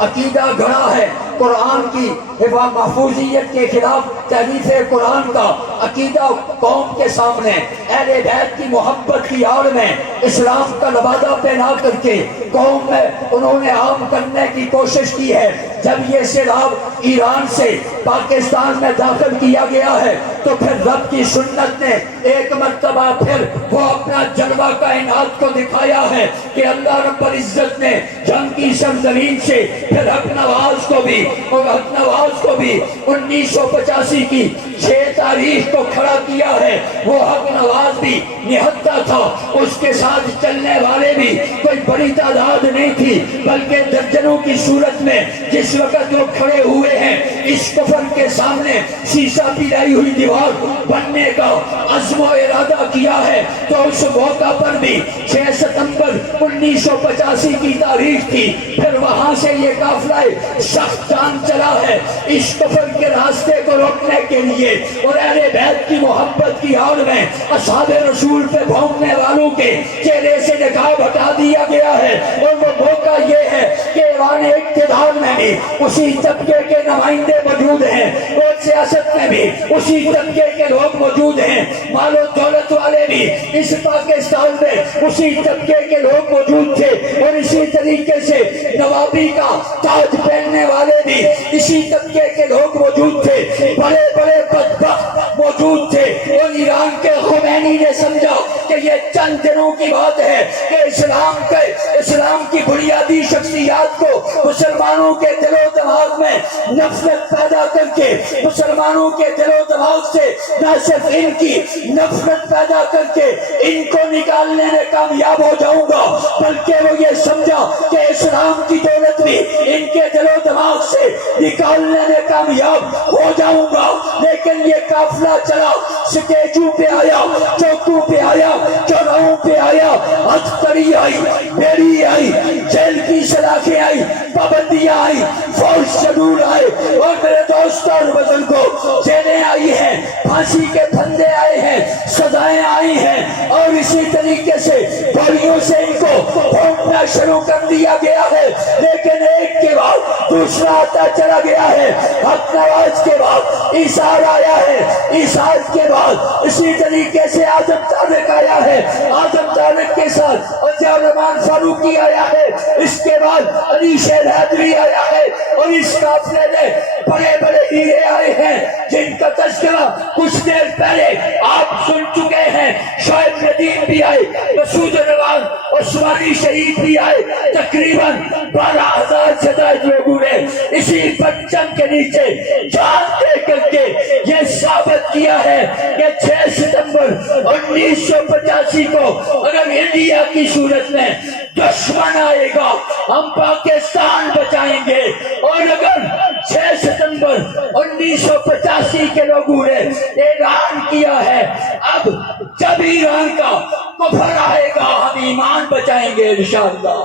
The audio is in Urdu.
عقیدہ گھڑا ہے، قرآن کی محفوظیت کے خلاف تحریف قرآن کا عقیدہ قوم کے سامنے اہل بیت کی محبت کی آڑ میں اسلام کا لبادہ پہنا کر کے قوم میں انہوں نے عام کرنے کی کوشش کی ہے۔ جب یہ سیلاب ایران سے پاکستان میں داخل کیا گیا ہے تو پھر رب کی سنت نے ایک مرتبہ پھر وہ اپنا جلوہ کائنات کو دکھایا ہے کہ اللہ رب العزت نے جنگ کی سرزمین سے پھر حق نواز کو بھی 1985 کی 6 تاریخ کو کھڑا کیا ہے۔ وہ حق نواز بھی نہتا تھا، اس کے ساتھ چلنے والے بھی کوئی بڑی تعداد نہیں تھی، بلکہ درجنوں کی صورت میں جس وقت وہ کھڑے ہوئے ہیں اس کفر کے سامنے شیشہ پلائی ہوئی دیوار بننے کا عزم و ارادہ کیا ہے، تو اس موقع پر بھی 6 ستمبر 1985 کی تاریخ تھی۔ پھر وہاں سے یہ قافلہ سخت جان چلا ہے اس کفر کے راستے کو روکنے کے لیے، اور اہل بیت کی محبت کی آڑ میں اصحاب رسول پہ بھونکنے والوں کے چہرے سے نقاب ہٹا دیا گیا ہے۔ اور وہ موقع یہ ہے کہ ایوان اقتدار میں بھی اسی طبقے کے نمائندے موجود ہیں، اور سیاست میں بھی اسی طبقے کے لوگ موجود ہیں، مال و دولت والے بھی اس پاکستان میں اسی طبقے کے لوگ موجود تھے، اور اسی طریقے سے نوابی کا تاج پہننے والے بھی اسی طبقے کے لوگ موجود تھے، بڑے بڑے بدبخت موجود تھے۔ اور ایران کے خمینی نے سمجھا کہ یہ چند دنوں کی بات ہے کہ اسلام کی بنیادی شخصیات کو مسلمانوں کے دل و دماغ میں نفرت پیدا کر کے، مسلمانوں کے دل و دماغ سے نہ صرف ان کی نفرت پیدا کر کے ان کو نکالنے میں کامیاب ہو جاؤں گا، بلکہ وہ یہ سمجھا کہ اسلام کی دولت بھی ان کے دل و دماغ سے نکالنے میں کامیاب ہو جاؤں گا۔ لیکن یہ قافلہ چلا، سٹیجوں پہ آیا، چوکوں پہ آیا، چوراہوں پہ آیا، ہتھکڑی آئی، بیڑی آئی، جیل کی سلاخیں آئی، پابندیاں آئی، فوج شڈول آئے، اور میرے دوستوں اور بزرگوں جیلیں آئی ہیں، پھانسی کے پھندے آئے ہیں، سزائیں آئی ہیں، اور اسی طریقے سے گولیوں سے ان کو بھونکنا شروع کر دیا گیا ہے۔ لیکن ایک کے بعد دوسرا آتا چلا گیا ہے۔ حق نواز کے بعد عیسار آیا ہے، عیسار کے بعد اسی طریقے سے اعظم طارق آیا ہے، اعظم طارق کے ساتھ ضیاء الرحمان فاروقی آیا ہے، اس کے بعد علی شیر حیدری آیا ہے، اور اس قافلے میں بڑے بڑے ہیرے آئے ہیں جن کا تذکرہ کچھ دیر پہلے آپ سن چکے ہیں۔ شعیب ندیم بھی آئے، مسعود نواز عثمانی شہید بھی آئے، تقریباً 12,000 سے زائد لوگوں نے اسی پرچم کے نیچے جان دے کر کے یہ ثابت کیا ہے کہ 6 ستمبر 1985 کو اگر انڈیا کی صورت میں دشمن آئے گا ہم پاکستان بچائیں گے، اور اگر 6 ستمبر 1985 کے لوگوں نے اعلان کیا ہے اب جب ایران کا کفر آئے گا ہم ایمان بچائیں گے انشاءاللہ۔